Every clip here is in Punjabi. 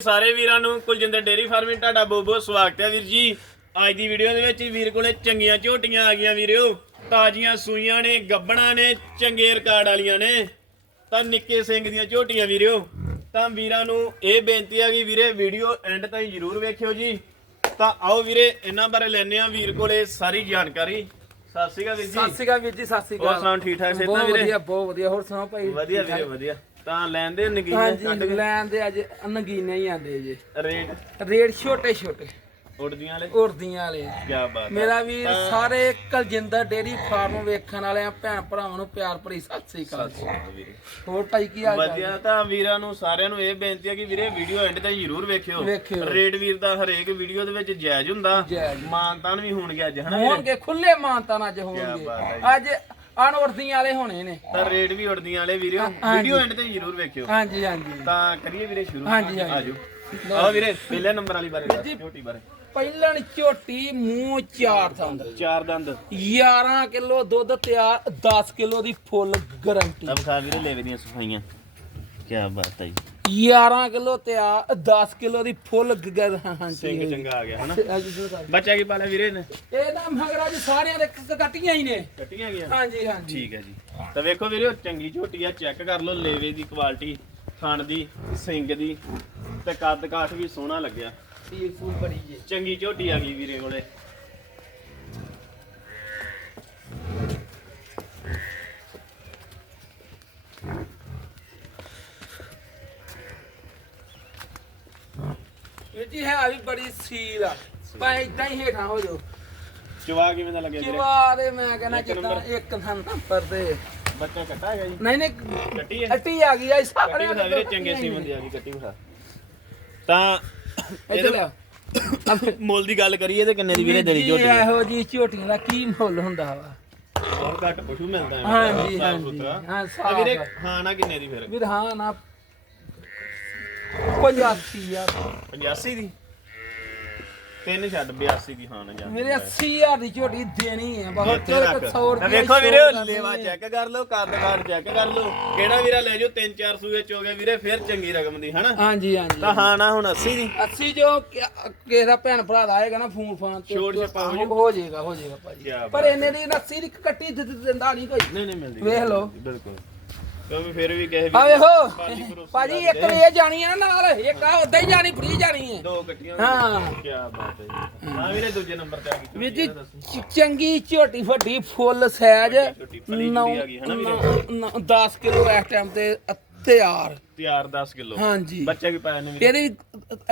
ਸਾਰੇ ਵੀਰਾਂ ਨੂੰ ਕੁਲਜਿੰਦਰ ਡੇਰੀ ਫਾਰਮਿੰਗ ਤੁਹਾਡਾ ਬਹੁਤ ਬਹੁਤ ਸਵਾਗਤ ਹੈ ਵੀਰ ਜੀ। ਅੱਜ ਦੀ ਵੀਡੀਓ ਦੇ ਵਿੱਚ ਵੀਰ ਕੋਲੇ ਚੰਗੀਆਂ ਝੋਟੀਆਂ ਆ ਗਈਆਂ ਵੀਰਿਓ। ਤਾਜ਼ੀਆਂ ਸੂਈਆਂ ਨੇ ਗੱਬਣਾ ਨੇ ਚੰਗੇ ਰਿਕਾਰਡ ਵਾਲੀਆਂ ਨੇ। ਤਾਂ ਨਿੱਕੇ ਸਿੰਘ ਦੀਆਂ ਝੋਟੀਆਂ ਵੀਰਿਓ। ਤਾਂ ਵੀਰਾਂ ਨੂੰ ਇਹ ਬੇਨਤੀ ਹੈ ਕਿ ਵੀਰੇ ਵੀਡੀਓ ਐਂਡ ਤਾਈਂ ਜਰੂਰ ਵੇਖਿਓ ਜੀ। ਤਾਂ ਆਓ ਵੀਰੇ ਇਹਨਾਂ ਬਾਰੇ ਲੈਣੇ ਆ ਵੀਰ ਕੋਲੇ ਸਾਰੀ ਜਾਣਕਾਰੀ। ਸਤਿ ਸ਼੍ਰੀ ਅਕਾਲ ਵੀਰ ਸਤਿ ਜੀ ਸ਼੍ਰੀ ਅਕਾਲ ਵੀਰ ਜੀ ਸਤਿ ਸ਼੍ਰੀ ਹੋਰ ਅਕਾਲ। ਸੁਣਾਓ ਠੀਕ ਠਾਕ ਸਿਹਤਾਂ ਬਹੁਤ ਵੀਰੇ? ਵਧੀਆ ਬਹੁਤ ਵਧੀਆ। ਹੋਰ ਸੁਣਾਓ ਭਾਈ? ਵਧੀਆ ਵੀਰੇ ਵਧੀਆ। ਤਾਂ ਲੈਂਦੇ ਨਗੀਨੇ ਕੱਢ ਹਾਂਜੀ ਕੇ? ਲੈਣ ਦੇ ਅੱਜ ਨਗੀਨੇ ਹੀ ਆਂਦੇ ਜੇ। ਰੇਟ? ਰੇਟ ਛੋਟੇ ਛੋਟੇ। ਉੜਦੀਆਂ ਵਾਲੇ? ਉਰਦੀਆਂ ਵਾਲੇ। ਕੀ ਬਾਤ ਹੈ। ਮੇਰਾ ਵੀਰ ਸਾਰੇ ਕਲਜਿੰਦਰ ਡੇਰੀ ਫਾਰਮ ਵੇਖਣ ਵਾਲਿਆਂ ਭੈਣ ਭਰਾਵਾਂ ਨੂੰ ਪਿਆਰ ਭਰੀ ਸਤਿ ਸ੍ਰੀ ਅਕਾਲ ਵੀਰੇ। ਹੋਰ ਭਾਈ ਕੀ ਹਾਲ ਚਾਲ? ਵਧੀਆ ਤਾਂ ਵੀਰਾਂ ਨੂੰ ਸਾਰਿਆਂ ਨੂੰ ਇਹ ਬੇਨਤੀ ਹੈ ਕਿ ਵੀਰੇ ਵੀਡੀਓ ਐਂਡ ਤਾਈਂ ਜ਼ਰੂਰ ਵੇਖਿਓ। ਵੇਖਿਓ। ਰੇਟ ਵੀਰ ਦਾ ਹਰੇਕ ਵੀਡੀਓ ਦੇ ਵਿੱਚ ਜਾਇਜ਼ ਹੁੰਦਾ। ਜਾਇਜ਼। ਮਾਨਤਾਨ ਵੀ ਹੋਣਗੇ ਅੱਜ ਹਨਾ ਵੀਰੇ? ਹੋਣਗੇ ਖੁੱਲੇ ਮਾਨਤਾਂ ਅੱਜ ਬਾਤ ਹੋਣਗੇ। ਹੈ ਅੱਜ ਅਨਉਰਦੀਆਂ ਵਾਲੇ ਹੋਣੇ ਨੇ। ਤਾਂ ਰੇਟ ਵੀ ਉੜਦੀਆਂ ਵਾਲੇ ਹਾਂਜੀ। ਵੀਡੀਓ ਐਂਡ ਤਾਈਂ ਜ਼ਰੂਰ ਵੇਖਿਓ। ਹਾਂਜੀ ਹਾਂਜੀ। ਤਾਂ ਕਰੀਏ ਵੀਰੇ ਸ਼ੁਰੂ? ਹਾਂਜੀ, ਹਾਂਜੀ। ਆਜੋ। ਆਓ ਵੀਰੇ ਪਹਿਲੇ ਨੰਬਰ ਵਾਲੀ ਬਾਰੇ ਦੱਸ ਝੋਟੀ ਬਾਰੇ। ਪਹਿਲਣ ਝੋਟੀ ਮੂੰਹ ਚਾਰ ਥੰਦ ਚਾਰ ਦੰਦ। 11 ਕਿਲੋ ਦੁੱਧ ਤਿਆਰ 10 ਕਿਲੋ ਦੀ ਫੁੱਲ ਗਾਰੰਟੀ ਅਬ ਖਾ ਵੀਰੇ ਲੈਵੇ ਦੀਆਂ ਸਫਾਈਆਂ। ਕੀ ਬਾਤ ਹੈ ਜੀ। 11 ਕਿਲੋ ਤਿਆਰ 10 ਕਿਲੋ ਦੀ ਫੁੱਲ ਗਾਰੰਟੀ ਸਿੰਘ ਚੰਗਾ ਆ ਗਿਆ ਹਨਾ? ਇਹ ਬੱਚਾ ਕੀ ਪਾਲਿਆ ਵੀਰੇ ਨੇ ਤਾਂ ਮਗਰਾ ਜੀ ਸਾਰਿਆਂ ਦੇ ਕ- ਕੱਟੀਆਂ ਹੀ ਨੇ। ਕੱਟੀਆਂ ਗਿਆ ਹਾਂਜੀ ਹਾਂਜੀ ਠੀਕ ਹੈ ਜੀ। ਤਾਂ ਵੇਖੋ ਵੀਰੇ ਚੰਗੀ ਝੋਟੀ ਆ ਚੈੱਕ ਕਰ ਲਓ ਲੇਵੇ ਦੀ ਕੁਆਲਿਟੀ ਥਣ ਦੀ ਸਿੰਗ ਦੀ ਤੇ ਕੱਦ ਕਾਠ ਵੀ ਸੋਹਣਾ ਲੱਗਿਆ। ਇਹ ਫੁੱਲ ਬੜੀ ਜੀ। ਚੰਗੀ ਝੋਟੀ ਆ ਗਈ ਵੀਰੇ ਕੋਲੇ ਇਹ ਜੀ ਹੈ ਵੀ ਬੜੀ ਸੀਲ ਆ। ਭਾਵੇਂ ਇਦਾਂ ਹੀ ਹੇਠਾਂ ਹੋ ਜਾਓ। ਚਵਾ ਕਿਵੇਂ ਦਾ ਲੱਗਿਆ ਵੀਰੇ ਚਵਾ ਦੇ ਮੈਂ ਕਹਿੰਦਾ ਇੱਕ ਜਿੱਦਾਂ। ਇੱਕ ਨੰਬਰ ਦੇ। ਬੱਚਾ ਕੱਟਾ ਹੈਗਾ ਜੀ? ਨਹੀਂ ਨਹੀਂ ਕੱਟੀ ਹੈ। ਅੱਟੀ ਆ ਗਈ ਆ ਕੱਟੀ ਸਾਰੇ ਵੀਰੇ ਚੰਗੇ ਸੀਮਨ ਦੀ ਆ ਗਈ ਕੱਟੀ ਵਿਖਾ। ਤਾਂ ਇੱਧਰ ਲਿਆ। ਮੁੱਲ ਦੀ ਗੱਲ ਕਰੀਏ ਤੇ ਕਿੰਨੇ ਦੀ ਵੀਰੇ ਦੇਣੀ ਝੋਟੀ? ਆ? ਇਹੋ ਜੀ ਝੋਟੀਆਂ ਦਾ ਕੀ ਮੁੱਲ ਹੁੰਦਾ ਵਾ? ਬਹੁਤ ਘੱਟ ਪਸ਼ੂ ਮਿਲਦਾ ਹੈ। ਹਾਂਜੀ, ਹਾਂਜੀ। ਹਾਂ, ਵੀਰੇ ਸਾਫ਼। ਹਾਂ ਨਾ ਕਿੰਨੇ ਦੀ ਫਿਰ? ਵੀਰ ਹਾਂ ਨਾ। 85 ਯਾਰ 85 ਦੀ? ਤਿੰਨ ਛੱਡ 82 ਦੀ ਹਾਂ ਨਾ ਜਾ ਮੇਰੇ 80000 ਦੀ ਝੋਟੀ ਦੇਣੀ ਹੈ ਬਸ ਇੱਥੇ ਤੇਰੇ ਰੱਖ। ਕੋਲ 100 ਤਾਂ ਰੁਪਏ ਵੇਖੋ ਵੀਰੇ ਲੇਵਾ ਚੈੱਕ ਕਰ ਲਓ ਕੱਦ ਕਾਠ ਚੈੱਕ ਕਰ ਲਓ। ਕਿਹੜਾ ਵੀਰਾ ਲੈ ਜਾਓ 3-4 ਸੂਏ ਚ ਹੋ ਗਏ ਵੀਰੇ ਫਿਰ ਚੰਗੀ ਰਕਮ ਦੀ ਹਨਾ? ਹਾਂਜੀ ਹਾਂਜੀ। ਤਾਂ ਹਾਂ ਨਾ ਹੁਣ 80 ਦੀ। 80 ਜੋ ਕਿਸੇ ਦਾ ਭੈਣ ਭਰਾ ਦਾ ਆਏਗਾ ਨਾ ਫੋਨ ਫਾਨ ਤੇ ਛੋੜ ਛਪਾ ਹੋ ਹੋ ਹੋ ਜਾਏਗਾ ਹੋ ਜਾਏਗਾ ਭਾਜੀ। ਕਿਆ ਪਰ ਇਹਨੇ ਦੀ 80 ਦੀ ਕੱਟੀ ਦਿ- ਦਿ- ਦਿੰਦਾ ਨਹੀਂ ਕੋਈ। ਨਹੀਂ ਨਹੀਂ ਮਿਲਦੀ। ਵੇਖ ਲਓ। ਬਿਲਕੁਲ। ਕਿਉਂਕਿ ਫਿਰ ਵੀ ਕਿਸੇ ਆ ਵੇਖੋ ਭਾਜੀ। ਇੱਕ ਇਹ ਜਾਣੀ ਨਾ ਨਾਲ ਇੱਕ ਆ ਉਦਾਂ ਹੀ ਜਾਣੀ ਫਰੀ ਜਾਣੀ ਹੈ ਦੋ ਕੱਟੀਆਂ ਹਾਂ। ਕੀ ਬਾਤ ਹੈ ਹਾਂ ਵੀਰੇ ਦੂਜੇ ਨੰਬਰ ਤੇ ਆ ਗਈ ਵੀਰ ਜੀ। ਚ- ਚੰਗੀ ਝੋਟੀ ਵੱਡੀ ਫੁੱਲ ਸਾਈਜ਼ ਵੱਡੀ ਝੋਟੀ, ਪਲੀ ਜੁੜੀ ਆ ਗਈ, ਹਨਾ ਵੀਰੇ? 10 ਕਿਲੋ ਇਸ ਟਾਈਮ ਤੇ ਤਿਆਰ। ਤਿਆਰ 10 ਕਿਲੋ। ਹਾਂਜੀ। ਬੱਚਾ ਕੀ ਪਾਇਆ ਨੇ ਇਹਦੀ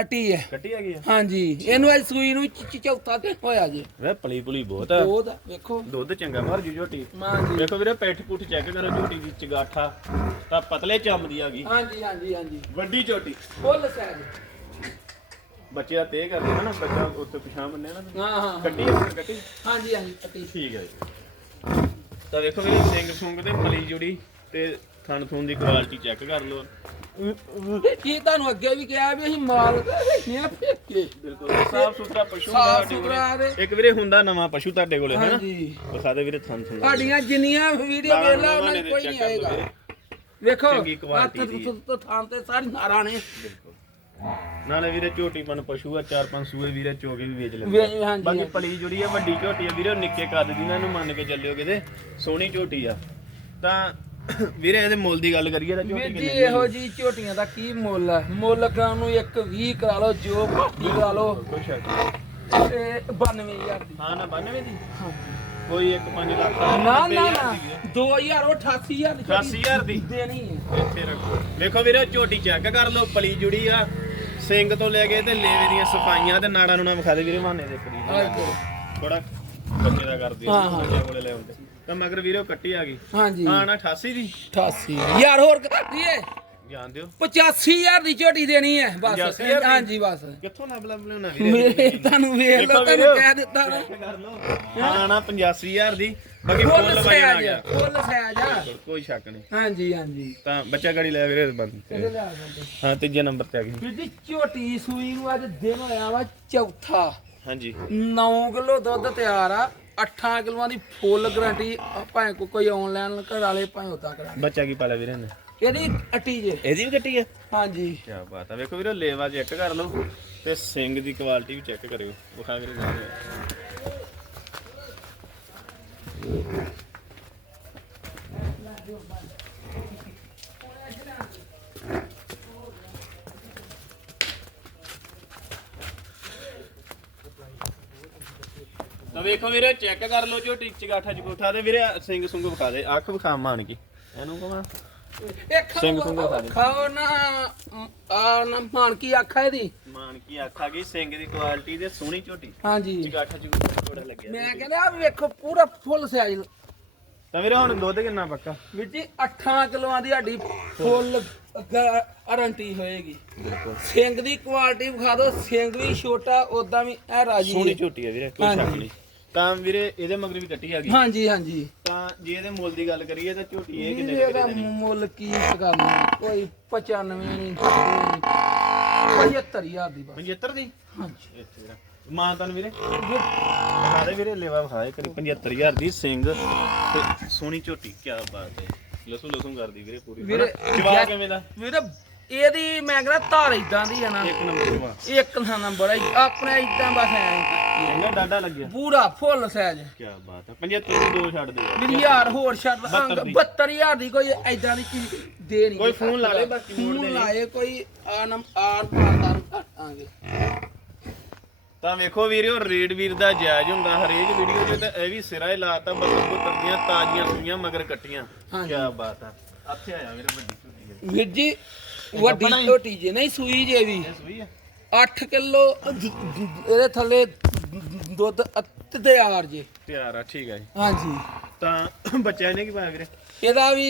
ਅਟੀ ਹੈ। ਕੱਟੀ ਗਈ ਆ ਹਾਂਜੀ। ਇਹਨੂੰ ਅੱਜ ਸੂਈ ਨੂੰ ਚ- ਚ- ਚੌਥਾ ਦਿਨ ਹੋਇਆ ਜੀ। ਵੇ ਪਲੀ ਪੁਲੀ ਬਹੁਤ ਆ। ਉਹ ਵੇਖੋ। ਦੁੱਧ ਚੰਗਾ ਮਰ ਜੂ ਝੋਟੀ। ਹਾਂਜੀ। ਵੇਖੋ ਵੀਰੇ ਪੈਠ ਪੁੱਠ ਚੈੱਕ ਕਰੋ ਝੋਟੀ ਦੀ ਚਗਾਠਾ। ਤਾਂ ਪਤਲੇ ਚੰਮ ਦੀ ਆ ਗਈ। ਹਾਂਜੀ ਹਾਂਜੀ ਹਾਂਜੀ। ਵੱਡੀ ਝੋਟੀ। ਫੁੱਲ ਸਾਈਜ਼ ਬੱਚੇ ਦਾ ਤੇ ਕਰਦੇ ਹਨਾ ਬੱਚਾ ਉੱਤੇ ਪਿਛਾਂ ਬੰਨਿਆ ਨਾ। ਹਾਂ ਹਾਂ ਕੱਟੀ ਆ ਕੱਟੀ? ਹਾਂਜੀ ਹਾਂਜੀ ਅਟੀ ਠੀਕ ਹੈ ਜੀ। ਤਾਂ ਵੇਖੋ ਵੀਰੇ ਸਿੰਘ ਸੁੰਗ ਤੇ ਪਲੀ ਜੁੜੀ ਤੇ ਥਣ ਥੂਣ ਦੀ ਕੁਆਲਿਟੀ ਚੈੱਕ ਕਰ ਲਓ। ਕੀ ਤੁਹਾਨੂੰ ਅੱਗੇ ਵੀ ਕਿਹਾ ਵੀ ਅਸੀਂ ਮਾਲ ਨਹੀਂ ਆ ਫੇਕੇ ਬਿਲਕੁਲ ਸਾਫ਼ ਸੁਥਰਾ ਪਸ਼ੂ ਹੁੰਦਾ ਸਾਫ਼ ਕੋਲੇ। ਦੇ। ਇੱਕ ਵੀਰੇ ਹੁੰਦਾ ਨਵਾਂ ਪਸ਼ੂ ਤੁਹਾਡੇ ਕੋਲੇ ਹਨਾ? ਹਾਂਜੀ। ਵਿਖਾ ਦੇ ਵੀਰੇ ਥਣ ਥਣ ਸਾਡੀਆਂ ਜਿੰਨੀਆਂ ਵੀਡੀਓ ਵੇਖ ਲਾ ਉਹਨਾਂ ਨੇ ਚ ਕੋਈ ਨਹੀਂ ਆਏਗਾ। ਵੇਖੋ ਚੰਗੀ quality ਦੀ। ਤੋਂ ਥਾਂ ਤੇ ਸਾਰੀ ਨਾਰਾਂ ਨੇ। ਨਾਲੇ ਵੀਰੇ ਝੋਟੀ ਪਨ ਪਸ਼ੂ ਆ ਚਾਰ ਪੰਜ ਸੂਏ ਵੀਰੇ ਚੋਗੇ ਵੀ ਵੇਚ ਲੈਂਦੇ ਵੇ- ਹਾਂਜੀ ਬਾਕੀ ਪਲੀ ਜੁੜੀ ਆ ਵੱਡੀ ਝੋਟੀ ਆ ਵੀਰੇ ਉਹ ਨਿੱਕੇ ਕੱਦ ਦੀ ਨਾ ਇਹਨੂੰ ਮੰਨ ਕੇ ਚੱਲਿਓ ਕਿਤੇ। ਸੋਹਣੀ ਝੋਟੀ ਆ। ਤਾਂ ਵੀਰੇ ਇਹਦੇ ਮੁੱਲ ਦੀ ਗੱਲ ਕਰੀਏ ਤਾਂ ਝੋਟੀ ਵੀਰ ਜੀ ਕਿੰਨੇ ਇਹੋ ਜੀ ਝੋਟੀਆਂ ਦਾ ਕੀ ਮੁੱਲ ਹੈ ਮੁੱਲ ਕਰਾਂ ਨੂੰ ਇੱਕ 20 ਕਰਾ ਲਓ ਜੋ ਮਰਜ਼ੀ ਕਰਾ ਲਓ। ਕੁਛ ਹੈ ਤੇ 92000 ਦੀ। ਹਾਂ ਨਾ 92 ਦੀ? ਕੋਈ ਇੱਕ 5 ਲੱਖ ਦਾ ਨਾ 90,000 ਨਾ। ਨਾ ਦੀ ਵੀਰੇ। 2000 ਉਹ 88000 ਦੀ ਝੋਟੀ 88000 ਦੀ? ਦੇਣੀ ਹੈ। ਇੱਥੇ ਰੱਖੋ। ਵੇਖੋ ਵੀਰੇ ਉਹ ਝੋਟੀ ਚੈੱਕ ਕਰ ਲਓ ਪਲੀ ਜੁੜੀ ਆ। ਸਿੰਘ ਤੋਂ ਲੈ ਕੇ ਤੇ ਲੇਵੇ ਦੀਆਂ ਸਫਾਈਆਂ ਤੇ ਨਾੜਾਂ ਨੂੰ ਨਾ ਵਿਖਾ ਦੇ ਵੀਰੇ ਮਾਨੇ ਦੇ ਆਹ ਦੇਖੋ। ਥੋੜਾ ਬੱਚੇ ਦਾ ਕਰਦੇ ਹਾਂ, ਹਾਂ। ਬੱਚਿਆਂ ਕੋਲੇ ਲੈ ਆਉਂਦੇ। ਤਾਂ ਮਗਰ ਵੀਰੇ ਉਹ ਕੱਟੀ ਆ ਗਈ। ਹਾਂਜੀ। ਹਾਂ ਨਾ 88 ਦੀ। 88 ਯਾਰ ਹੋਰ ਕਰਦੀ ਏ? ਜਾਣ ਦਿਓ 85000 ਦੀ ਝੋਟੀ ਦੇਣੀ ਹੈ ਬਸ। 85,000 ਦੀ? ਹਾਂਜੀ ਬਸ। ਕਿੱਥੋਂ ਲੱਭ ਲੱਭ ਲਿਆਉਣਾ ਮੇਰੇ ਤੁਹਾਨੂੰ ਵੇਖ ਲਓ ਦੇਖੋ ਤੁਹਾਨੂੰ ਵੀਰੇ। ਕਹਿ ਦਿੱਤਾ ਨਾ। ਚੈੱਕ ਕਰ ਲਓ। ਹਾਂ ਨਾ 85000 ਦੀ। ਬਾਕੀ ਫੁੱਲ ਫੁੱਲ ਵਜਨ ਆ ਸਾਈਜ਼ ਗਿਆ ਫੁੱਲ ਸਾਈਜ਼ ਆ। ਬਿਲਕੁਲ, ਕੋਈ ਸ਼ੱਕ ਨਹੀਂ। ਹਾਂਜੀ ਹਾਂਜੀ। ਤਾਂ ਬੱਚਾ ਗਾੜੀ ਲੈ ਵੀਰੇ ਬੰਦ ਇਹਦੇ ਲਿਆ ਸਕਦੇ ਹਾਂ ਤੀਜੇ ਨੰਬਰ ਤੇ ਆ ਗਈ। ਵੀਰ ਜੀ ਝੋਟੀ ਸੂਈ ਨੂੰ ਅੱਜ ਦਿਨ ਹੋਇਆ ਵਾ ਚੌਥਾ। ਹਾਂਜੀ। 9 ਕਿਲੋ ਦੁੱਧ ਤਿਆਰ ਆ 8 ਕਿਲੋਆਂ ਦੀ ਫੁੱਲ ਗਾਰੰਟੀ। ਭਾਵੇਂ ਕੋ ਕੋਈ ਆਨਲਾਈਨ ਘਰ ਵਾਲੇ ਭਾਵੇਂ ਉਦਾਂ ਕਰਾ ਬੱਚਾ ਕੀ ਪਾਲਿਆ ਵੀਰੇ ਨੇ ਇਹਦੀ ਅਟੀ ਜੇ। ਇਹਦੀ ਵੀ ਕੱਟੀ ਆ? ਹਾਂਜੀ। ਕੀ ਬਾਤ ਆ। ਵੇਖੋ ਵੀਰੋ ਲੇਵਾ ਚੈੱਕ ਕਰ ਲਓ ਤੇ ਸਿੰਘ ਦੀ ਕੁਆਲਿਟੀ ਵੀ ਚੈੱਕ ਕਰਿਓ। ਵਿਖਾ ਵੀਰੇ। ਤਾਂ ਵੇਖੋ ਵੀਰੇ ਚੈੱਕ ਕਰ ਲਓ ਝੋਟੀ ਚਗਾਠਾ ਚਗੋਠਾ ਤੇ ਵੀਰੇ ਸਿੰਘ ਸੁੰਗ ਵਿਖਾ ਦੇ। ਅੱਖ ਵਿਖਾ ਮਾਨ ਕੀ। ਇਹਨੂੰ ਕਹਾਂ ਸਿੰਘ ਸੁੰਘ ਦੇ। ਖਾਓ ਨਾ ਆ ਨਾ ਮਾਨ ਕੀ ਆਖਾ ਇਹਦੀ? ਮਾਨ ਕੀ ਅੱਖ ਆ ਗਈ ਸਿੰਘ ਦੀ ਕੁਆਲਿਟੀ ਤੇ ਸੋਹਣੀ ਝੋਟੀ। ਹਾਂਜੀ। ਚਗਾਠਾ ਚਗੋਠਾ ਥੋੜਾ ਲੱਗਿਆ। ਮੈਂ ਕਹਿੰਦਾ ਆ ਵੇਖੋ ਪੂਰਾ ਫੁੱਲ ਸਾਈਜ਼ ਤਾਂ ਵੀਰੇ ਹੁਣ ਦੁੱਧ ਕਿੰਨਾ ਪੱਕਾ? ਵੀਰ ਜੀ 8 ਕਿਲੋਆਂ ਦੀ ਸਾਡੀ ਫੁੱਲ ਗਾਰੰਟੀ ਹੋਏਗੀ। ਸਿੰਘ ਦੀ ਕੁਆਲਿਟੀ ਵਿਖਾ ਦਿਓ ਸਿੰਘ ਵੀ ਛੋਟਾ ਉਦਾਂ ਵੀ ਇਹ ਰਾਜੀ। ਸੋਹਣੀ ਹੈ। ਝੋਟੀ ਆ ਵੀਰੇ ਕੋਈ ਸ਼ੱਕ ਹਾਂਜੀ। ਨਹੀਂ। ਤਾਂ ਵੀਰੇ ਇਹਦੇ ਮਗਰ ਵੀ ਕੱਟੀ ਆ ਗਈ ਹਾਂਜੀ ਹਾਂਜੀ। ਤਾਂ ਜੇ ਇਹਦੇ ਮੁੱਲ ਦੀ ਗੱਲ ਕਰੀਏ ਤਾਂ ਝੋਟੀ ਇਹ ਕਿੰਨੇ ਵੀਰ ਦੇ ਮੁੱਲ ਕੀ ਕਰਨਾ ਕੋਈ 95 ਨਹੀਂ ਕੋਈ 75000 ਦੀ ਬਸ। 75 ਦੀ? ਹਾਂਜੀ। ਇੱਥੇ ਵੀਰੇ ਮਾਂ ਤਾਂ ਵੀਰੇ। ਦੇ ਵੀਰੇ ਲੇਵਾ ਵਿਖਾ ਦੇ ਕਰੀ 75000 ਦੀ ਸਿੰਘ ਤੇ ਸੋਹਣੀ ਝੋਟੀ ਕੀ ਬਾਤ ਹੈ। ਲਸੂ ਲਸੂ ਕਰਦੀ ਵੀਰੇ ਪੂਰੀ। ਵੀਰੇ, ਜਵਾਬ ਕਿਵੇਂ ਦਾ? ਵੀਰ ਇਹਦੀ ਮੈਂ ਕਹਿੰਦਾ ਧਾਰ ਇਦਾਂ ਦੀ ਹੈ ਨਾ। ਇੱਕ ਨੰਬਰ ਜਵਾਬ। ਇੱਕ ਨੰਬਰ ਹੈ ਆਪਣੇ ਇਦਾਂ ਬਸ ਐਂ। ਇਹਦਾ ਡਾਡਾ ਲੱਗਿਆ। ਪੂਰਾ ਫੁੱਲ ਸਾਈਜ਼ ਕੀ ਬਾਤ ਹੈ 75 ਨੂੰ ਦੋ ਛੱਡ ਦਿਓ ਵੀਰ ਯਾਰ ਹੋਰ ਛੱਡ ਅੰਗ 72 ਦੀ। 72000 ਦੀ ਕੋਈ ਐਦਾਂ ਦੀ ਚੀਜ਼ ਦੇ ਨਹੀਂ। ਕੋਈ ਫੋਨ ਲਾ ਲੇ, ਬਾਕੀ ਫੋਨ। ਲਾਏ ਕੋਈ ਆਨਮ ਆਰ ਪਾਤਾਰ ਘਟਾਂਗੇ ਤਾਂ ਵੇਖੋ ਵੀਰਿਓ ਰੇਡ ਵੀਰ ਦਾ ਜਾਇਜ਼ ਹੁੰਦਾ। ਹਰੇਕ ਵੀਡੀਓ 'ਚ ਤਾਂ ਇਹ ਵੀ ਸਿਰਾ ਹੀ ਲਾਤਾ ਬੱਤਰ ਬੁੱਤਰ ਦੀਆਂ ਤਾਜ਼ੀਆਂ ਸੂਈਆਂ ਮਗਰ ਕੱਟੀਆਂ। ਕੀ ਬਾਤ ਆ। ਇੱਥੇ ਆਇਆ ਵੀਰੇ ਵੱਡੀ ਝੋਟੀ। ਵੀਰ ਜੀ ਵੱਡੀ? ਝੋਟੀ ਜੇ ਨਹੀਂ ਸੂਈ ਜੇ ਵੀ। ਇਹ ਸੂਈ ਆ? 8 ਕਿਲੋ ਇਹਦੇ ਥੱਲੇ ਦੁੱਧ ਅੱਤ ਦੇ ਆਰ ਜੇ। ਤਿਆਰ ਆ ਠੀਕ ਆ ਜੀ। ਹਾਂਜੀ। ਤਾਂ ਬੱਚਿਆਂ ਨੇ ਕੀ ਪਾਇਆ ਵੀਰੇ? ਇਹਦਾ ਵੀ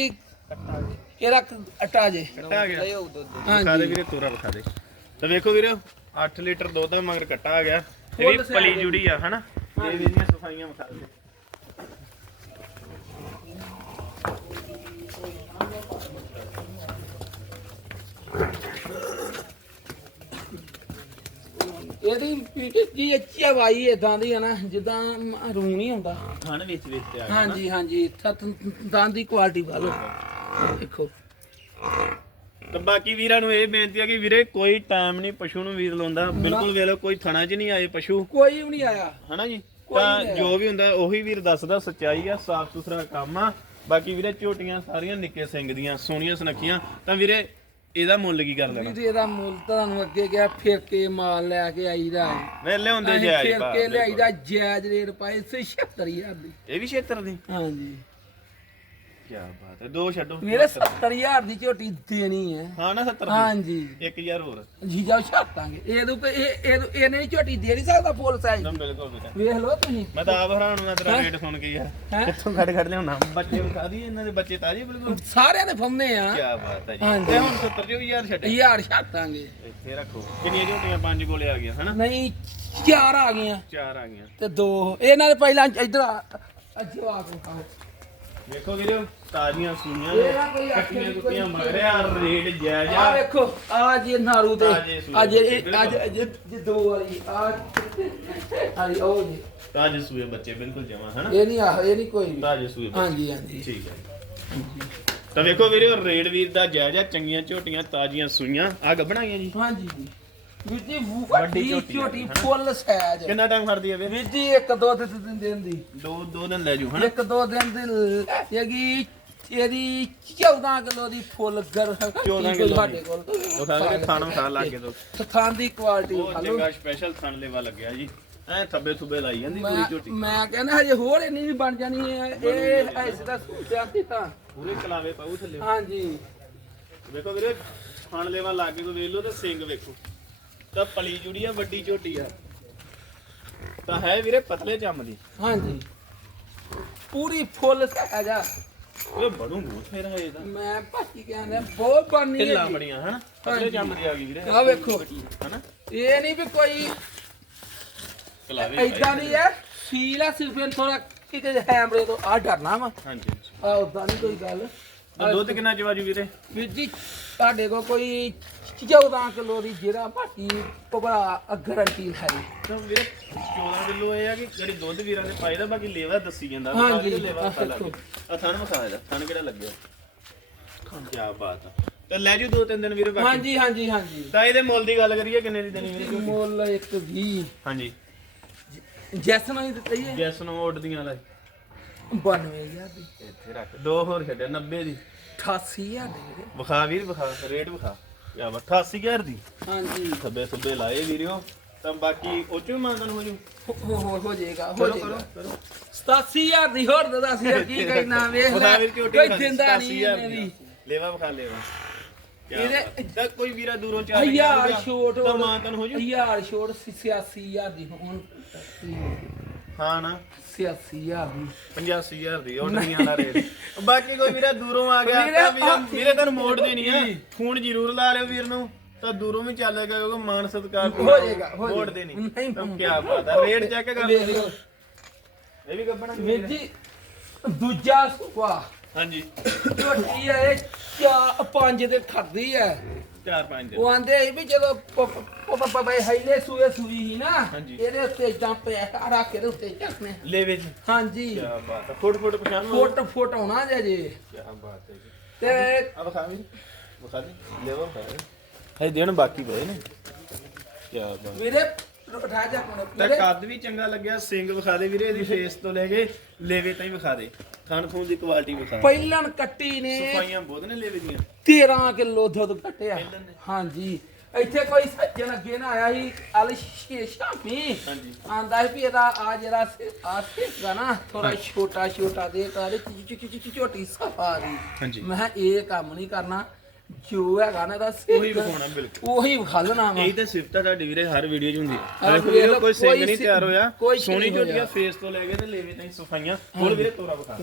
ਇਹਦਾ ਅਟਾ ਜੇ? ਕੱਟਾ ਆ ਗਿਆ। ਹਾਂਜੀ। ਵਿਖਾ ਦੇ ਵੀਰੇ ਤੋਰਾ ਵਿਖਾ ਦੇ। ਤਾਂ ਵੇਖੋ ਵੀਰੇ 8 ਲੀਟਰ ਦੁੱਧ ਦਾ ਮਗਰ ਕੱਟਾ ਆ ਗਿਆ। ਇਹ ਵੀ ਪਲੀ ਜੁੜੀ ਆ ਹਨਾ? ਇਹ ਵੀ ਦੀਆਂ ਸਫਾਈਆਂ ਵਿਖਾ ਦੇ। ਇਹਦੀ ਕੀ ਅੱਛੀ ਹਵਾਈ ਇਦਾਂ ਦੀ ਹੈ ਨਾ ਜਿੱਦਾਂ ਰੂਹ ਨਹੀਂ ਹੁੰਦਾ। ਥਣ ਵਿੱਚ ਵਿੱਚ ਤੇ ਆ ਗਿਆ। ਹਾਂਜੀ ਹਾਂਜੀ ਦੰਦ ਦੀ ਕੁਆਲਿਟੀ ਵਾਲੋ ਦੇਖੋ। ਤਾਂ ਬਾਕੀ ਵੀਰਾਂ ਨੂੰ ਇਹ ਬੇਨਤੀ ਆ ਕਿ ਵੀਰੇ ਕੋਈ ਟਾਈਮ ਨਹੀਂ ਪਸ਼ੂ ਨੂੰ ਵੀਰ ਲਾਉਂਦਾ। ਬਿਲਕੁਲ ਵੇਖ ਲਓ ਕੋਈ ਥਣਾ 'ਚ ਨਹੀਂ ਆਏ ਪਸ਼ੂ। ਕੋਈ ਵੀ ਨਹੀਂ ਆਇਆ। ਹਨਾ ਜੀ? ਤਾਂ ਜੋ ਵੀ ਹੁੰਦਾ ਉਹੀ ਵੀਰ ਦੱਸਦਾ ਸੱਚਾਈ ਆ ਸਾਫ਼ ਸੁਥਰਾ ਕੰਮ ਆ। ਬਾਕੀ ਵੀਰੇ ਝੋਟੀਆਂ ਸਾਰੀਆਂ ਨਿੱਕੇ ਸਿੰਘ ਦੀਆਂ ਸੋਹਣੀਆਂ ਸੁਨੱਖੀਆਂ। ਤਾਂ ਵੀਰੇ ਇਹਦਾ ਮੁੱਲ ਕੀ ਕਰ ਲੈਣਾ? ਵੀਰ ਇਹਦਾ ਮੁੱਲ ਤੁਹਾਨੂੰ ਅੱਗੇ ਗਿਆ ਫਿਰ ਕੇ ਮਾਲ ਲੈ ਕੇ ਆਈਦਾ। ਹੈ ਵੇ ਲਿਆਉਂਦੇ ਅਸੀਂ ਜਾਇਜ਼ ਫਿਰ ਕੇ। ਲਿਆਈਦਾ ਜਾਇਜ਼ ਰੇਟ ਪਾਏ 76000 ਦੀ। ਇਹ ਵੀ 76 ਦੀ? ਹਾਂਜੀ। ਕੀ ਬਾਤ ਹੈ ਦੋ ਛੱਡੋ। ਮੇਰੇ 70000 ਦੀ ਝੋਟੀ ਦੇਣੀ ਹੈ। ਹਾਂ ਨਾ 70 ਦੀ। ਹਾਂਜੀ। 1000 ਹੋਰ। ਜੀ ਜਾਓ ਛਾਤਾਂਗੇ ਇਹਦੋਂ ਕੋਈ ਇਹ ਇਹ ਇਹਨੇ ਨਹੀਂ ਝੋਟੀ ਦੇ ਨਹੀਂ ਸਕਦਾ ਫੁੱਲ ਸਾਈਜ਼ ਨਾ ਬਿਲਕੁਲ ਬੇਟਾ ਵੇਖ ਲਓ ਤੁਸੀਂ। ਮੈਂ ਤਾਂ ਆਪ ਹੈਰਾਨ ਮੈਂ ਤੇਰਾ ਰੇਟ ਸੁਣ ਕੇ ਯਾਰ ਹੈਂ? ਕਿੱਥੋਂ ਖੜ ਖੜ ਲਿਆਉਣਾ? ਬੱਚੇ ਵਿਖਾ ਦੀ ਇਹਨਾਂ ਦੇ ਬੱਚੇ ਤਾਜੇ ਬਿਲਕੁਲ। ਸਾਰਿਆਂ ਦੇ ਫੰਨੇ ਆ। ਕੀ ਬਾਤ ਹੈ ਜੀ। ਹਾਂਜੀ। ਤੇ ਹੁਣ 70 ਜੋ ਵੀ ਯਾਰ ਛੱਡੇ ਹਜ਼ਾਰ ਛਾਤਾਂਗੇ ਇੱਥੇ ਰੱਖੋ। ਕਿੰਨੀਆਂ ਝੋਟੀਆਂ ਪੰਜ ਕੋਲੇ ਆ ਗਈਆਂ ਹਨਾ? ਨਹੀਂ ਚਾਰ ਆ ਗਈਆਂ। ਚਾਰ ਆ ਗਈਆਂ। ਤੇ ਦੋ ਇਹਨਾਂ ਦੇ ਪਹਿਲਾਂ ਇਧਰ ਜਵਾਬ ਖਾਓ। ਵੇਖੋ ਵੀਰੋ ਤਾਜ਼ੀਆਂ ਸੂਈਆਂ ਨਾ ਕੋਈ ਆਖੇ ਕੱਟੀਆਂ ਵੀ ਕੋਈ ਕੁੱਤੀਆਂ ਮਗਰਿਆ ਰੇਟ ਜਾਇਜ਼ ਆ। ਆ ਵੇਖੋ ਆ ਜੇ ਨਾਰੂ ਤੇ ਤਾਜ਼ੇ ਸੂਏ ਅੱਜ ਜੇ ਦੋ ਵਾਲੀ ਆ ਆਲੀ ਉਹ ਜੀ। ਤਾਜ਼ੇ ਸੂਏ ਬੱਚੇ ਬਿਲਕੁਲ ਜਮਾ ਹਨਾ? ਇਹ ਨਹੀਂ ਆ ਇਹ ਨਹੀਂ ਕੋਈ ਵੀ। ਤਾਜ਼ੇ ਸੂਏ ਬੱਚੇ। ਹਾਂਜੀ ਹਾਂਜੀ। ਠੀਕ ਹੈ ਤਾਂ ਵੇਖੋ ਵੀਰੋ ਰੇਟ ਵੀਰ ਦਾ ਜਾਇਜ਼ ਆ ਚੰਗੀਆਂ ਝੋਟੀਆਂ ਤਾਜ਼ੀਆਂ ਸੂਈਆਂ। ਆ ਗੱਬਣਾਈਆਂ ਜੀ? ਹਾਂਜੀ ਜੀ। ਵੀਰ ਜੀ ਵੱਡੀ ਝੋਟੀ? ਫੁੱਲ ਸਾਈਜ਼ ਕਿੰਨਾ ਟਾਈਮ ਖੜਦੀ ਹੈ ਵੀਰ? ਵੀਰ ਜੀ ਇੱਕ ਦੋ ਦਿਨ ਦਿਨ ਦੀ ਦੋ ਦੋ ਦਿਨ ਲੈ ਜੂ ਹਨਾ? ਇੱਕ ਦੋ ਦਿਨ ਦੀ ਹੈਗੀ ਇਹਦੀ 14 ਕਿਲੋ ਦੀ ਫੁੱਲ ਗਰ 14 ਕਿਲੋ ਸਾਡੇ ਕੋਲ? ਉਹ ਸਾਰੇ ਖਾਣ ਖਾ ਲਾ ਕੇ ਦੋ। ਥਾਂ ਦੀ ਕੁਆਲਿਟੀ ਉਹ ਚੰਗਾ ਸਪੈਸ਼ਲ ਥਣ ਲੈਵਾ ਲੱਗਿਆ ਜੀ। ਐ ਥੱਬੇ ਥੁੱਬੇ ਲਾਈ ਜਾਂਦੀ ਪੂਰੀ ਝੋਟੀ। ਮੈਂ ਕਹਿੰਦਾ ਹਜੇ ਹੋਰ ਇੰਨੀ ਵੀ ਬਣ ਜਾਣੀ ਹੈ। ਇਹ ਐਸੇ ਦਾ ਸੂਚਿਆ ਸੀ ਤਾਂ। ਪੂਰੇ ਕਲਾਵੇ ਪਾਉ ਥੱਲੇ। ਹਾਂਜੀ। ਵੇਖੋ ਵੀਰੇ ਖਾਣ ਲੈਵਾ ਲਾ ਕੇ ਕੋ ਵੇਖ ਲਓ ਤੇ ਸਿੰਘ ਵੇਖੋ। ਤਾਂ ਪਲੀ ਜੁੜੀ ਆ ਵੱਡੀ ਝੋਟੀ ਆ। ਤਾਂ ਹੈ ਵੀਰੇ ਪਤਲੇ ਚੰਮ ਦੀ। ਹਾਂਜੀ। ਪੂਰੀ ਫੁੱਲ ਸਾਜਾ ਉਹ ਬੜੂ ਬਹੁਤ ਫੇਰ ਹੈ ਇਹਦਾ ਮੈਂ ਭਾਜੀ ਕਹਿੰਦਾ ਬਹੁਤ ਬਣਨੀ ਢਿੱਲਾਂ ਹੈ ਬੜੀਆਂ ਹਨਾ? ਪਤਲੇ। ਚੰਮ ਦੀ ਆ ਗਈ ਵੀਰੇ। ਆ ਵੇਖੋ। ਹਨਾ? ਇਹ ਨਹੀਂ ਵੀ ਕੋਈ ਕਲਾਵੇ ਐਦਾਂ ਦੀ ਹੈ ਫੀਲ ਆ ਸਿਰਫ ਥੋੜਾ ਕਿ ਕਿ ਹੈਮਰੇ ਤੋਂ ਆ ਡਰਨਾ ਵਾ। ਹਾਂਜੀ ਆ ਉਦਾਂ ਨਹੀਂ ਕੋਈ ਗੱਲ। ਤਾਂ ਦੁੱਧ ਕਿੰਨਾ ਚਵਾਜੂ ਵੀਰੇ? ਵੀਰ ਜੀ ਤੁਹਾਡੇ ਕੋਲ ਕੋਈ 14 ਕਿਲੋ ਦੀ ਜਿਹੜਾ ਬਾਕੀ ਪਕੜਾ ਗਾਰੰਟੀ ਹੈ। ਤਾਂ ਵੀਰੇ 14 ਕਿਲੋ ਇਹ ਆ ਕਿ ਜਿਹੜੀ ਦੁੱਧ ਵੀਰਾਂ ਦੇ ਪਾਈ ਦਾ ਬਾਕੀ ਲੇਵਾ ਦੱਸੀ ਜਾਂਦਾ। ਹਾਂਜੀ, ਲੇਵਾ ਆਹ ਪਤਾ ਲੱਗ ਦੇਖੋ। ਆ ਥਣ ਮਖਾ ਇਹਦਾ ਥਣ ਕਿਹੜਾ ਲੱਗਿਆ? ਕੀ ਬਾਤ ਆ। ਤਾਂ ਲੈ ਜੂ ਦੋ ਤਿੰਨ ਦਿਨ ਵੀਰੇ ਬਾਕੀ। ਹਾਂਜੀ ਹਾਂਜੀ ਹਾਂਜੀ। ਤਾਂ ਇਹਦੇ ਮੁੱਲ ਦੀ ਗੱਲ ਕਰੀਏ ਕਿੰਨੇ ਦੀ ਦੇਣੀ ਵੀਰੇ? ਮੁੱਲ ਇੱਕ ਵੀ ਹਾਂਜੀ। ਜੈਸ ਨਾਲ ਹੀ ਦਿੱਤੀ ਹੈ? ਜੈਸ ਨੂੰ ਉੱਡਦੀਆਂ ਦਾ 92000 ਦੀ। ਇੱਥੇ ਰੱਖ। ਦੋ ਹੋਰ ਛੱਡਿਆ 90 ਦੀ। 88000 ਦੀ ਵੀਰੇ। ਵਿਖਾ ਵੀਰ ਵਿਖਾ ਰੇਟ ਵਿਖਾ। ਯਾ 88000 ਦੀ। ਹਾਂਜੀ। ਸੱਬੇ ਸੁੱਬੇ ਲਾਏ ਵੀਰਿਓ ਤਾਂ ਬਾਕੀ ਉਹ ਚੋਂ ਮੰਗਨ ਹੋ ਜੂ ਹੋ ਹੋ- ਹੋ ਜਾਏਗਾ ਹੋ ਕਰੋ ਕਰੋ ਜਾਏਗਾ ਕਰੋ 87000 ਦੀ ਹੋਰ ਦੇ 10000 ਕੀ ਕਹਿਣਾ ਵੇਖ ਲੈ। ਕੋਈ ਦਿੰਦਾ ਨਹੀਂ 87,000 ਇਹਨੇ ਵੀ। ਲੈਵਾ ਵਿਖਾ ਲੈਵਾ। ਇਹਦੇ- ਤਾਂ ਕੋਈ ਵੀਰਾ ਦੂਰੋਂ ਚਾਹ ਹਜ਼ਾਰ ਛੋਟ ਤਾਂ ਮਾਨਤਨ ਹੋ ਜੂ। ਹਜ਼ਾਰ ਛੋਟ 86000 ਦੀ ਹੁਣ। ਹਾਂ ਨਾ? 86000 ਦੀ। 85000 ਦੀ ਉੱਡਦੀਆਂ ਦਾ ਰੇਟ। ਬਾਕੀ ਕੋਈ ਵੀਰਾ ਦੂਰੋਂ ਆ ਗਿਆ ਤਾਂ ਵੀਰੇ ਵੀਰੇ ਤੈਨੂੰ ਮੋੜ ਦੇਣੀ ਆ। ਫੋਨ ਜ਼ਰੂਰ ਲਾ ਲਿਓ ਵੀਰ ਨੂੰ ਤਾਂ ਦੂਰੋਂ ਵੀ ਚੱਲੇਗਾ ਕਿਉਂਕਿ ਮਾਨ ਸਤਕਾਰ ਹੋ ਜਾਏਗਾ, ਮੋੜ। ਦੇਣੀ। ਨਹੀਂ ਕੀ ਹੈ ਰੇਟ ਚੈੱਕ ਕਰ। ਲਿਓ। ਇਹ ਵੀ ਗੱਬਣਾ ਵੀਰ ਜੀ ਦੂਜਾ ਸੁਪਾ ਹਾਂਜੀ। ਝੋਟੀ ਹੈ ਇਹ ਚਾ ਪੰਜ ਦੇ ਖੜਦੀ ਹੈ 4 5 ਉਹ ਆਂਦੇ ਸੀ ਵੀ ਜਦੋਂ ਪਪਾ ਪਪਾ ਹੈਲੇ ਸੂਏ ਸੂਈ ਸੀ ਨਾ ਹਾਂਜੀ। ਇਹਦੇ ਉੱਤੇ ਇਦਾਂ ਪਿਆ ਰੱਖ ਕੇ ਇਹਦੇ ਉੱਤੇ ਚੱਕਨੇ ਲੈ ਵਿੱਚ ਕੀ ਹਾਂਜੀ। ਬਾਤ ਹੈ ਫੁੱਟ ਫੁੱਟ ਪਛਾਣ ਫੁੱਟ ਫੁੱਟ ਹੋਣਾ ਜੇ ਜੀ ਕੀ ਬਾਤ ਹੈ ਜੀ। ਤੇ ਆ ਵਿਖਾ ਵੀ। ਵਿਖਾ ਦੇ। ਲੈਵਾ ਵਿਖਾ ਹੈ ਦੇਣ ਬਾਕੀ ਪਏ ਨੇ। ਕੀ ਬਾਤ। ਵੀਰੇ ਉਠਾ ਜਾ ਕੋਨੇ ਤਾਂ ਵੀਰੇ ਕੱਦ ਵੀ ਚੰਗਾ ਲੱਗਿਆ ਸਿੰਘ ਵਿਖਾ ਦੇ ਵੀਰੇ ਇਹਦੀ ਫੇਸ ਤੋਂ ਲੈ ਕੇ ਲੇਵੇ ਤਾਈਂ ਵਿਖਾ ਦੇ ਖਾਣ ਖੂਨ ਦੀ ਕੁਆਲਿਟੀ ਵਿਖਾ ਪਹਿਲਣ ਕੱਟੀ ਨੇ ਸਫਾਈਆਂ ਬਹੁਤ ਨੇ ਲੇਵੇ ਦੀਆਂ 13 ਕਿਲੋ ਦੁੱਧ ਨੇ। ਹਾਂਜੀ ਇੱਥੇ ਕੋਈ ਸੱਜਣ ਅੱਗੇ ਨਾ ਆਇਆ ਸੀ ਅਲ ਸ਼ਾਮੀ ਹਾਂਜੀ ਆਂਦਾ ਸੀ ਵੀ ਇਹਦਾ ਆ ਜਿਹੜਾ ਸੇ- ਆ ਸੀਗਾ ਨਾ ਥੋੜਾ ਛੋਟਾ ਛੋਟਾ ਦੇ ਕਰ ਛੋਟੀ ਸਫਾ ਦੀ ਹਾਂਜੀ ਮੈਂ ਕਿਹਾ ਇਹ ਕੰਮ ਨਹੀਂ ਕਰਨਾ ਜੋ ਹੈਗਾ ਨਾ ਦਾ ਉਹੀ ਵਿਖਾਉਣਾ ਬਿਲਕੁਲ। ਉਹੀ ਵਿਖਾਲਣਾ ਵਾ। ਇਹੀ ਤਾਂ ਸਿਫਤ ਆ ਤੁਹਾਡੀ ਵੀਰੇ ਹਰ ਵੀਡੀਓ 'ਚ ਹੁੰਦੀ ਹਾਂ, ਹੈ ਵੀਰੇ, ਕੋਈ ਕੋਈ ਨਹੀਂ ਸਿ- ਤਿਆਰ ਹੋਇਆ। ਕੋਈ ਸੋਹਣੀ ਨਹੀਂ ਝੋਟੀਆਂ। ਫੇਸ ਤੋਂ ਲੈ ਕੇ ਤੇ ਲੇਵੇ ਤਾਈਂ ਸਫਾਈਆਂ। ਹੋਰ ਵੀਰੇ ਤੋਰਾ ਵਿਖਾ।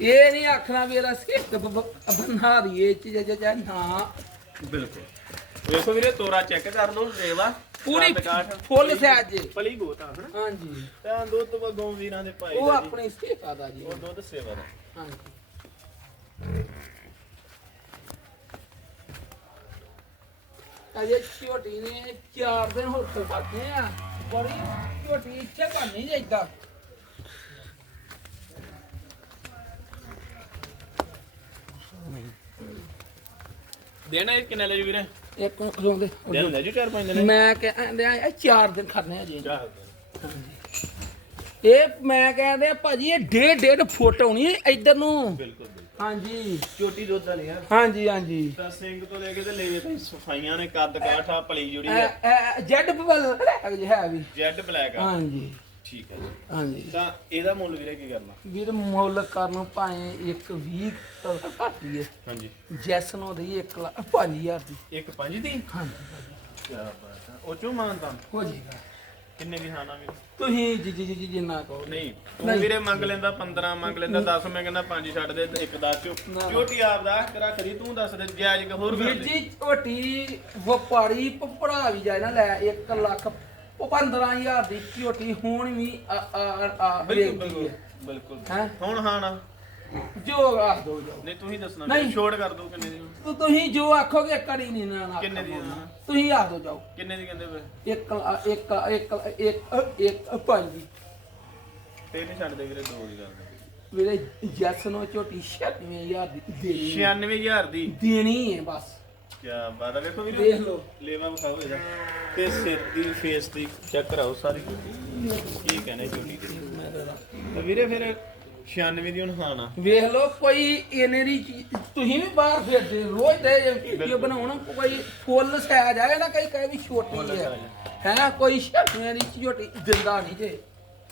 ਇਹ ਨਹੀਂ ਆਖਣਾ ਵੀ ਇਹਦਾ ਸਿੱਕ ਬਣਾ ਦਈਏ ਚੀਜ਼ ਜੇ ਨਾ। ਬਿਲਕੁਲ। ਵੇਖੋ ਵੀਰੇ ਤੋਰਾ ਚੈੱਕ ਕਰ ਲਓ ਲੇਵਾ। ਪੂਰੀ ਫੁੱਲ ਸਾਈਜ਼ ਜੇ। ਪਲੀ ਬਹੁਤ ਆ ਹਨਾ? ਹਾਂਜੀ। ਤਾਂ ਦੁੱਧ ਵਗੋਂ ਵੀਰਾਂ ਦੇ ਭਾਈ ਉਹ ਦਾ ਜੀ। ਆਪਣੀ ਦਾ ਜੀ। ਉਹ ਦੁੱਧ ਸੇਵਾ ਦਾ। ਹਾਂਜੀ। ਅਜੇ ਛੋਟੀ ਨੇ 4 ਦਿਨ ਹੋਰ ਤੋਂ ਕਰਦੇ ਆ। ਬੜੀ ਛੋਟੀ ਇੱਥੇ ਕਰਨੀ ਜਾਈਦਾ ਦੇਣਾ ਇਹ ਕਿੰਨੇ ਲੈ ਜੂ ਵੀਰੇ? ਇੱਕ ਰੋਂਦੇ ਦਿਨ ਲੈ ਜੂ ਚਾਰ ਪੰਜ ਦਿਨ। ਮੈਂ ਕਹਿੰਦੇ ਆ 4 ਦਿਨ ਖੜਨੇ ਆ ਜੀ ਚਾਹ ਇਹ ਮੈਂ ਕਹਿੰਦੇ ਆ ਭਾਜੀ ਇਹ ਡੇਢ ਡੇਢ ਫੁੱਟ ਹੋਣੀ ਹੈ ਇੱਧਰ ਨੂੰ। ਬਿਲਕੁਲ ਹਾਂਜੀ। ਛੋਟੀ ਦੁੱਧ ਵਾਲੀ ਆ। ਹਾਂਜੀ ਹਾਂਜੀ। ਤਾਂ ਸਿੰਘ ਤੋਂ ਲੈ ਕੇ ਤੇ ਲੇਵੇ ਤਾਈਂ ਸਫਾਈਆਂ ਨੇ ਕੱਦ ਕਾਠ ਪਲੀ ਜੁੜੀ ਆ। ਜੈਡ ਬਲ ਹੈ ਵੀ। ਜੈਡ ਬਲੈਕ ਆ। ਹਾਂਜੀ। ਠੀਕ ਹੈ ਜੀ। ਹਾਂਜੀ। ਤਾਂ ਇਹਦਾ ਮੁੱਲ ਵੀਰੇ ਕੀ ਕਰਨਾ? ਵੀਰ ਮੁੱਲ ਕਰਨ ਭਾਵੇਂ ਇੱਕ 20 ਘੱਟ ਲਈਏ ਹਾਂਜੀ। ਜੈਸ ਨੂੰ ਦੀ 1 ਲੱਖ 5000 ਦੀ। ਦੀ? ਹਾਂਜੀ ਕੀ ਬਾਤ ਆ। ਉਹ ਚੋਂ ਮੰਨਦਾ ਹੋ ਜਾਏਗਾ। ਕਿੰਨੇ ਦੀ ਖਾਣਾ ਵੀਰੇ। ਤੁਸੀਂ ਜੀ ਜੀ ਜੀ ਜੀ ਜਿੰਨਾ ਕਹੋ। ਨਹੀਂ ਤੂੰ ਵੀਰੇ ਮੰਗ ਲੈਂਦਾ 15 ਮੰਗ ਲੈਂਦਾ 10 ਮੈਂ ਕਹਿੰਦਾ 5 ਛੱਡ ਦੇ ਇੱਕ 10 ਚੋ ਨਾ। ਛੋਟੀ ਆਪ ਦਾ ਰੱਖ ਦੀ ਤੂੰ ਦੱਸ ਦੇ ਜਾਇਜ਼ ਕਿ ਹੋਰ ਕਰ ਵੀਰ ਦੇ। ਜੀ ਝੋਟੀ ਵਪਾਰੀ ਪੜਾ ਵੀ ਜਾਏ ਨਾ ਲੈ 1 ਲੱਖ 15000 ਦੀ ਝੋਟੀ ਹੁਣ ਵੀ ਆ ਆ ਆ ਬਿਲਕੁਲ ਬਿਲਕੁਲ ਬਿਲਕੁਲ। ਹੈਂ? ਹੁਣ ਹਾਂ ਨਾ। ਜੋ ਆਖ ਦੋ ਜਾਓ ਨਹੀਂ ਤੂੰ ਹੀ ਦੱਸਣਾ ਨਹੀਂ। ਵੀਰੇ, ਛੋੜ ਕਰ ਦੋ ਕਿੰਨੇ ਦੀ? ਤੂੰ ਤੁਸੀਂ ਜੋ ਆਖੋਗੇ ਕਰੀ ਨਹੀਂ ਨਾ ਨਾ ਕਿੰਨੇ ਦੀ ਦੇਣਾ? ਤੁਸੀਂ ਆਖ ਦੋ ਜਾਓ। ਕਿੰਨੇ ਦੀ ਕਹਿੰਦੇ ਪਏ? ਇੱਕ ਲ- ਇੱਕ ਇੱਕ ਇੱਕ ਇੱਕ ਪੰਜ। ਤੇ ਨਹੀਂ ਛੱਡ ਦੇ ਵੀਰੇ ਦੋ ਦੀ ਗੱਲ। ਦੇ ਵੀਰੇ ਜੈਸ ਨੂੰ ਝੋਟੀ 96000 ਦੀ ਦੇਣੀ। ਹੈ। 96000 ਦੀ? ਦੇਣੀ ਹੈ ਬਸ। ਕੀ ਬਾਤ ਆ। ਵੇਖੋ ਵੀਰੇ ਦੇਖ ਲਓ। ਲੇਵਾ ਵਿਖਾਓ ਇਹਦਾ। ਤੇ ਸਿਰ ਦੀ ਫੇਸ ਦੀ ਚੈੱਕ ਕਰਾਓ ਸਾਰੀ। ਕੀ ਕਹਿੰਦੇ ਛੋਟੀ ਦੀ। ਮੈਂ ਤਾਂ ਦੱਸ- ਤਾਂ ਵੀਰੇ ਫਿਰ 96 ਦੀ ਹੁਣ ਹਾਂ ਨਾ ਵੇਖ ਲਓ ਕੋਈ ਇਹਨੇ ਦੀ ਚੀਜ਼- ਤੁਸੀਂ ਵੀ ਬਾਹਰ ਫਿਰਦੇ ਰੋਜ਼ ਦੇ ਵੀਡੀਓ ਬਣਾਉਣ ਕੋਈ ਫੁੱਲ ਸਾਈਜ਼ ਆ ਨਾ ਕਈ ਕਹੇ ਵੀ ਛੋਟੀ ਹੈ ਹੈ ਕੋਈ ਛੱਟੀਆਂ ਦੀ ਝੋਟੀ ਦਿੰਦਾ ਨਹੀਂ ਜੇ।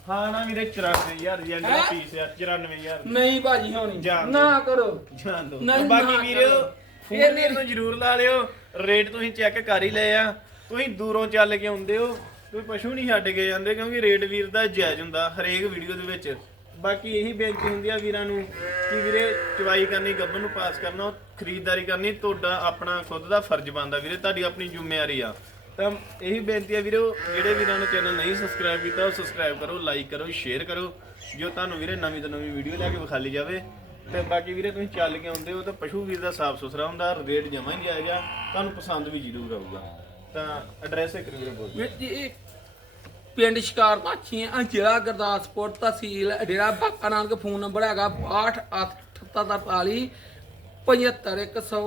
ਹਾਂ ਨਾ ਵੀਰੇ 94000 ਦੀ ਆ ਜਿਹੜਾ ਹੈਂ? ਪੀਸ ਆ 94000 ਨਹੀਂ ਭਾਜੀ ਹੋਣੀ। ਜਾਣ ਦਿਓ। ਨਾ ਕਰੋ। ਜਾਣ ਦੋ। ਨਹੀਂ, ਬਾਕੀ ਨਾ ਵੀਰੇ ਕਰੋ। ਫੋਨ ਵੀਰ ਨੂੰ ਜ਼ਰੂਰ ਲਾ ਲਿਓ। ਰੇਟ ਤੁਸੀਂ ਚੈੱਕ ਕਰ ਹੀ ਲਏ ਆ। ਤੁਸੀਂ ਦੂਰੋਂ ਚੱਲ ਕੇ ਆਉਂਦੇ ਹੋ। ਕੋਈ ਪਸ਼ੂ ਨਹੀਂ ਛੱਡ ਕੇ ਜਾਂਦੇ ਕਿਉਂਕਿ ਰੇਟ ਵੀਰ ਦਾ ਜਾਇਜ਼ ਹੁੰਦਾ ਹਰੇਕ ਵੀਡੀਓ ਦੇ ਵਿੱਚ। ਬਾਕੀ ਇਹੀ ਬੇਨਤੀ ਹੁੰਦੀ ਆ ਵੀਰਾਂ ਨੂੰ ਕਿ ਵੀਰੇ ਚਵਾਈ ਕਰਨੀ ਗੱਬਨ ਨੂੰ ਪਾਸ ਕਰਨਾ, ਉਹ ਖਰੀਦਦਾਰੀ ਕਰਨੀ, ਤੁਹਾਡਾ ਆਪਣਾ ਖੁਦ ਦਾ ਫਰਜ਼ ਬਣਦਾ ਵੀਰੇ, ਤੁਹਾਡੀ ਆਪਣੀ ਜ਼ਿੰਮੇਵਾਰੀ ਆ। ਤਾਂ ਇਹੀ ਬੇਨਤੀ ਆ ਵੀਰੋ ਜਿਹੜੇ ਵੀਰਾਂ ਨੇ ਚੈਨਲ ਨਹੀਂ ਸਬਸਕ੍ਰਾਈਬ ਕੀਤਾ, ਉਹ ਸਬਸਕ੍ਰਾਈਬ ਕਰੋ ਲਾਈਕ ਕਰੋ ਸ਼ੇਅਰ ਕਰੋ, ਜੋ ਤੁਹਾਨੂੰ ਵੀਰੇ ਨਵੀਂ ਤੋਂ ਨਵੀਂ ਵੀਡੀਓ ਲੈ ਕੇ ਵਿਖਾਲੀ ਜਾਵੇ। ਤੇ ਬਾਕੀ ਵੀਰੇ ਤੁਸੀਂ ਚੱਲ ਕੇ ਆਉਂਦੇ ਹੋ, ਤਾਂ ਪਸ਼ੂ ਵੀਰ ਦਾ ਸਾਫ਼ ਸੁਥਰਾ ਹੁੰਦਾ ਰੇਟ ਜਮਾ ਹੀ ਜਾਇਜ਼ ਤੁਹਾਨੂੰ ਪਸੰਦ ਵੀ ਜ਼ਰੂਰ ਆਊਗਾ। ਤਾਂ ਐਡਰੈਸ ਇੱਕ ਵੀਰੇ ਬੋਲ ਜੀ, ਇਹ ਪਿੰਡ ਸ਼ਿਕਾਰ ਮਾਛੀਆਂ ਜ਼ਿਲ੍ਹਾ ਗੁਰਦਾਸਪੁਰ ਤਹਿਸੀਲ ਡੇਰਾ ਬਾਬਾ ਨਾਨਕ ਫੋਨ ਨੰਬਰ ਹੈਗਾ 628843 75 100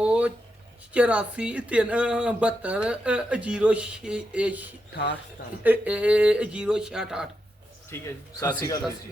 84 3 72 06 ਠਾਠ ਠਾਠ ਇਹ 0668 ਠੀਕ ਹੈ ਜੀ। ਸਤਿ ਸ਼੍ਰੀ ਅਕਾਲ ਜੀ।